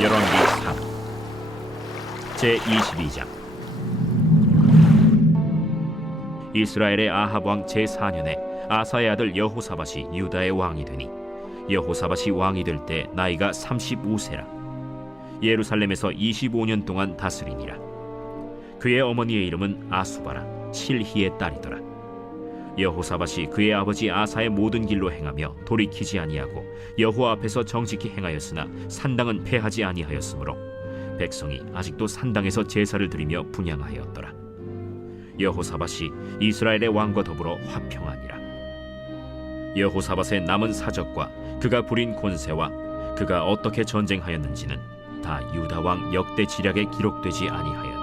열왕기 3 제22장. 이스라엘의 아합 왕 제4년에 아사의 아들 여호사밧이 유다의 왕이 되니 여호사밧이 왕이 될 때 나이가 35세라. 예루살렘에서 25년 동안 다스리니라. 그의 어머니의 이름은 아수바라 실히의 딸이더라. 여호사밧이 그의 아버지 아사의 모든 길로 행하며 돌이키지 아니하고 여호와 앞에서 정직히 행하였으나 산당은 패하지 아니하였으므로 백성이 아직도 산당에서 제사를 드리며 분향하였더라. 여호사밧이 이스라엘의 왕과 더불어 화평하니라. 여호사밧의 남은 사적과 그가 부린 권세와 그가 어떻게 전쟁하였는지는 다 유다 왕 역대 지략에 기록되지 아니하였느냐.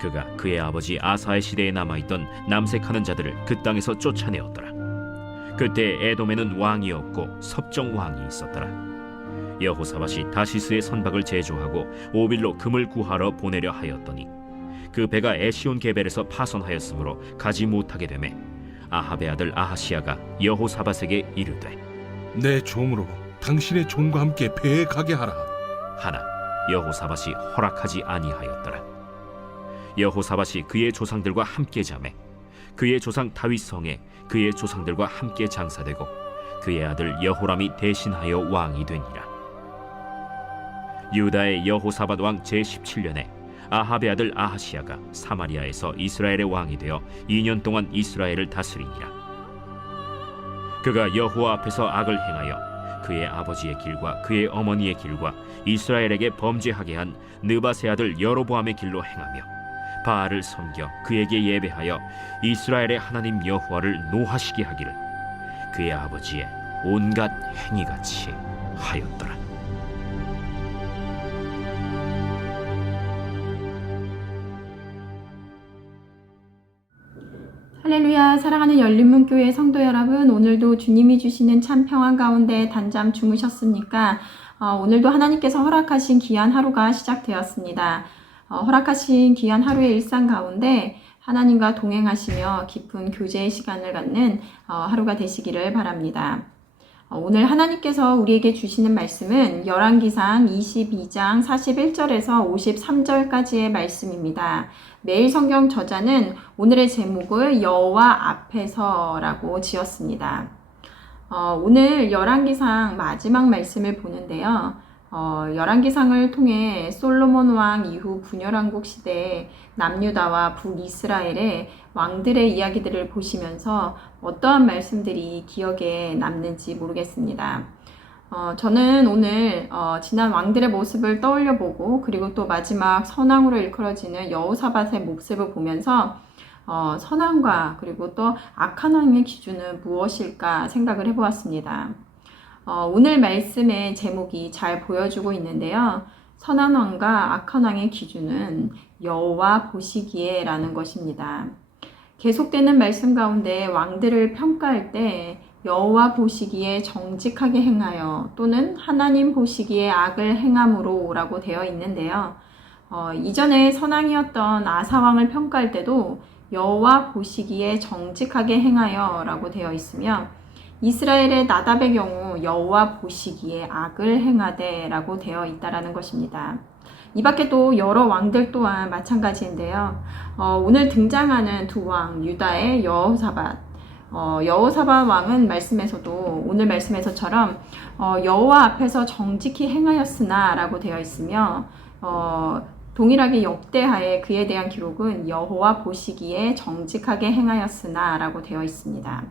그가 그의 아버지 아사의 시대에 남아있던 남색하는 자들을 그 땅에서 쫓아내었더라. 그때 에돔에는 왕이 없고 섭정 왕이 있었더라. 여호사밧이 다시스의 선박을 제조하고 오빌로 금을 구하러 보내려 하였더니 그 배가 에시온 게벨에서 파손하였으므로 가지 못하게 되매 아합의 아들 아하시야가 여호사밧에게 이르되 내 종으로 당신의 종과 함께 배에 가게 하라 하나 여호사밧이 허락하지 아니하였더라. 여호사밧이 그의 조상들과 함께 자매 그의 조상 다윗 성에 그의 조상들과 함께 장사되고 그의 아들 여호람이 대신하여 왕이 되니라. 유다의 여호사밧 왕 제17년에 아합의 아들 아하시야가 사마리아에서 이스라엘의 왕이 되어 2년 동안 이스라엘을 다스리니라. 그가 여호와 앞에서 악을 행하여 그의 아버지의 길과 그의 어머니의 길과 이스라엘에게 범죄하게 한 느밧의 아들 여로보암의 길로 행하며 바알을 섬겨 그에게 예배하여 이스라엘의 하나님 여호와를 노하시게 하기를 그의 아버지의 온갖 행위같이 하였더라. 할렐루야. 사랑하는 열린문교회 성도 여러분, 오늘도 주님이 주시는 참 평안 가운데 단잠 주무셨습니까? 오늘도 하나님께서 허락하신 귀한 하루가 시작되었습니다. 허락하신 귀한 하루의 일상 가운데 하나님과 동행하시며 깊은 교제의 시간을 갖는 하루가 되시기를 바랍니다. 오늘 하나님께서 우리에게 주시는 말씀은 열왕기상 22장 41절에서 53절까지의 말씀입니다. 매일 성경 저자는 오늘의 제목을 여호와 앞에서라고 지었습니다. 오늘 열왕기상 마지막 말씀을 보는데요. 열왕기상을 통해 솔로몬 왕 이후 분열왕국 시대에 남유다와 북이스라엘의 왕들의 이야기들을 보시면서 어떠한 말씀들이 기억에 남는지 모르겠습니다. 저는 오늘 지난 왕들의 모습을 떠올려보고 그리고 또 마지막 선왕으로 일컬어지는 여호사밧의 모습을 보면서 선왕과 그리고 또 악한 왕의 기준은 무엇일까 생각을 해보았습니다. 오늘 말씀의 제목이 잘 보여주고 있는데요. 선한 왕과 악한 왕의 기준은 여호와 보시기에 라는 것입니다. 계속되는 말씀 가운데 왕들을 평가할 때 여호와 보시기에 정직하게 행하여 또는 하나님 보시기에 악을 행함으로 라고 되어 있는데요. 이전에 선왕이었던 아사왕을 평가할 때도 여호와 보시기에 정직하게 행하여 라고 되어 있으며 이스라엘의 나답의 경우 여호와 보시기에 악을 행하되 라고 되어 있다라는 것입니다. 이 밖에 또 여러 왕들 또한 마찬가지인데요. 오늘 등장하는 두 왕, 유다의 여호사밧, 여호사밧 왕은 말씀에서도 오늘 말씀에서처럼 여호와 앞에서 정직히 행하였으나 라고 되어 있으며 동일하게 역대하에 그에 대한 기록은 여호와 보시기에 정직하게 행하였으나 라고 되어 있습니다.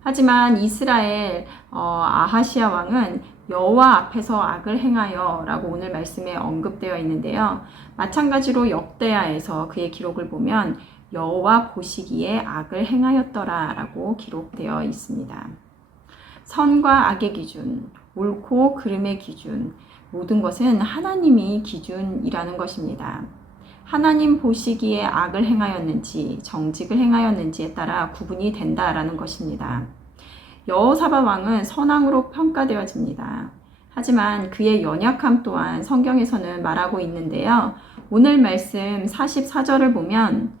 하지만 이스라엘 아하시야 왕은 여호와 앞에서 악을 행하여 라고 오늘 말씀에 언급되어 있는데요. 마찬가지로 역대하에서 그의 기록을 보면 여호와 보시기에 악을 행하였더라 라고 기록되어 있습니다. 선과 악의 기준, 옳고 그름의 기준, 모든 것은 하나님이 기준이라는 것입니다. 하나님 보시기에 악을 행하였는지 정직을 행하였는지에 따라 구분이 된다라는 것입니다. 여호사밧 왕은 선왕으로 평가되어집니다. 하지만 그의 연약함 또한 성경에서는 말하고 있는데요. 오늘 말씀 44절을 보면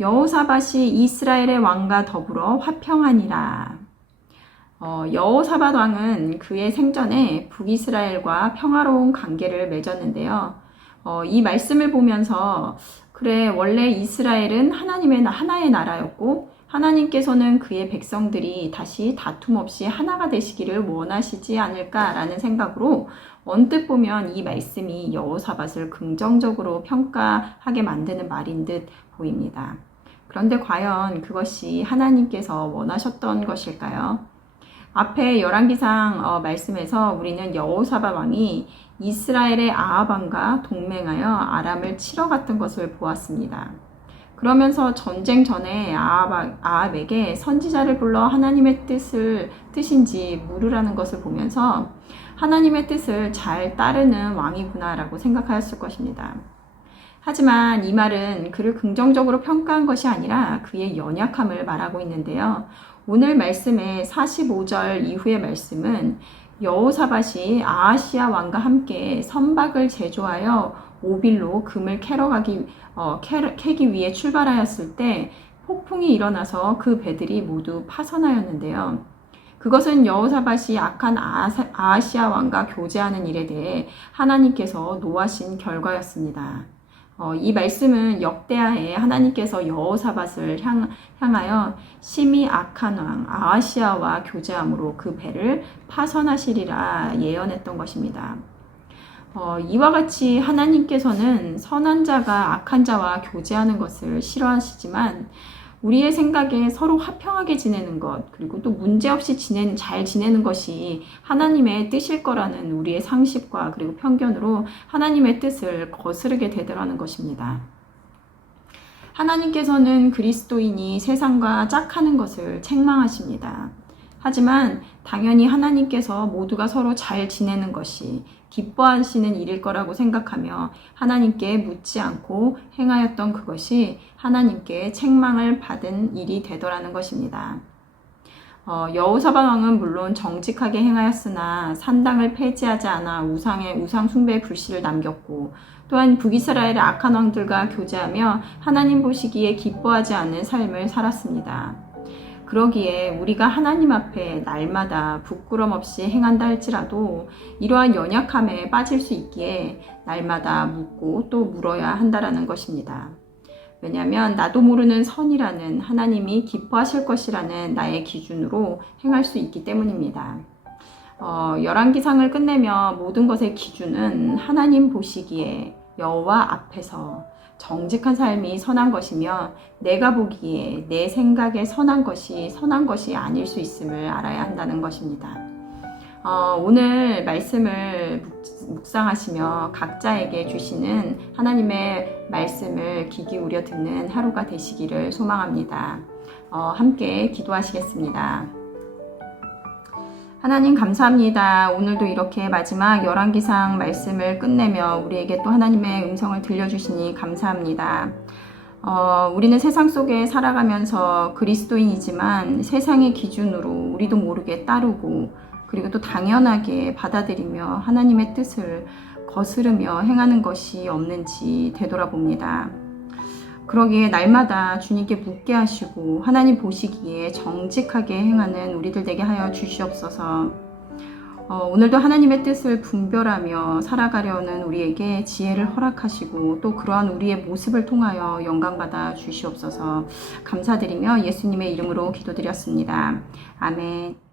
여호사밧이 이스라엘의 왕과 더불어 화평하니라. 여호사밧 왕은 그의 생전에 북이스라엘과 평화로운 관계를 맺었는데요. 이 말씀을 보면서 그래, 원래 이스라엘은 하나의 나라였고 하나님께서는 그의 백성들이 다시 다툼 없이 하나가 되시기를 원하시지 않을까라는 생각으로 언뜻 보면 이 말씀이 여호사밧을 긍정적으로 평가하게 만드는 말인 듯 보입니다. 그런데 과연 그것이 하나님께서 원하셨던 것일까요? 앞에 열왕기상 말씀에서 우리는 여호사밧 왕이 이스라엘의 아합 왕과 동맹하여 아람을 치러 갔던 것을 보았습니다. 그러면서 전쟁 전에 아합에게 선지자를 불러 하나님의 뜻인지 물으라는 것을 보면서 하나님의 뜻을 잘 따르는 왕이구나라고 생각하였을 것입니다. 하지만 이 말은 그를 긍정적으로 평가한 것이 아니라 그의 연약함을 말하고 있는데요. 오늘 말씀의 45절 이후의 말씀은 여호사밧이 아하시아 왕과 함께 선박을 제조하여 오빌로 금을 캐기 위해 출발하였을 때 폭풍이 일어나서 그 배들이 모두 파선하였는데요. 그것은 여호사밧이 악한 아하시아 왕과 교제하는 일에 대해 하나님께서 노하신 결과였습니다. 이 말씀은 역대하에 하나님께서 여호사밧을 향하여 심히 악한 왕 아하시아와 교제함으로 그 배를 파선하시리라 예언했던 것입니다. 이와 같이 하나님께서는 선한 자가 악한 자와 교제하는 것을 싫어하시지만 우리의 생각에 서로 화평하게 지내는 것, 그리고 또 문제없이 잘 지내는 것이 하나님의 뜻일 거라는 우리의 상식과 그리고 편견으로 하나님의 뜻을 거스르게 되더라는 것입니다. 하나님께서는 그리스도인이 세상과 짝하는 것을 책망하십니다. 하지만 당연히 하나님께서 모두가 서로 잘 지내는 것이 기뻐하시는 일일 거라고 생각하며 하나님께 묻지 않고 행하였던 그것이 하나님께 책망을 받은 일이 되더라는 것입니다. 여호사밧 왕은 물론 정직하게 행하였으나 산당을 폐지하지 않아 우상 숭배의 불씨를 남겼고 또한 북이스라엘의 악한 왕들과 교제하며 하나님 보시기에 기뻐하지 않는 삶을 살았습니다. 그러기에 우리가 하나님 앞에 날마다 부끄럼 없이 행한다 할지라도 이러한 연약함에 빠질 수 있기에 날마다 묻고 또 물어야 한다라는 것입니다. 왜냐하면 나도 모르는 선이라는 하나님이 기뻐하실 것이라는 나의 기준으로 행할 수 있기 때문입니다. 열왕기상을 끝내며 모든 것의 기준은 하나님 보시기에 여호와 앞에서 정직한 삶이 선한 것이며 내가 보기에 내 생각에 선한 것이 아닐 수 있음을 알아야 한다는 것입니다. 오늘 말씀을 묵상하시며 각자에게 주시는 하나님의 말씀을 귀 기울여 듣는 하루가 되시기를 소망합니다. 함께 기도하시겠습니다. 하나님 감사합니다. 오늘도 이렇게 마지막 열왕기상 말씀을 끝내며 우리에게 또 하나님의 음성을 들려주시니 감사합니다. 우리는 세상 속에 살아가면서 그리스도인이지만 세상의 기준으로 우리도 모르게 따르고 그리고 또 당연하게 받아들이며 하나님의 뜻을 거스르며 행하는 것이 없는지 되돌아봅니다. 그러기에 날마다 주님께 묻게 하시고 하나님 보시기에 정직하게 행하는 우리들 되게 하여 주시옵소서. 오늘도 하나님의 뜻을 분별하며 살아가려는 우리에게 지혜를 허락하시고 또 그러한 우리의 모습을 통하여 영광받아 주시옵소서. 감사드리며 예수님의 이름으로 기도드렸습니다. 아멘.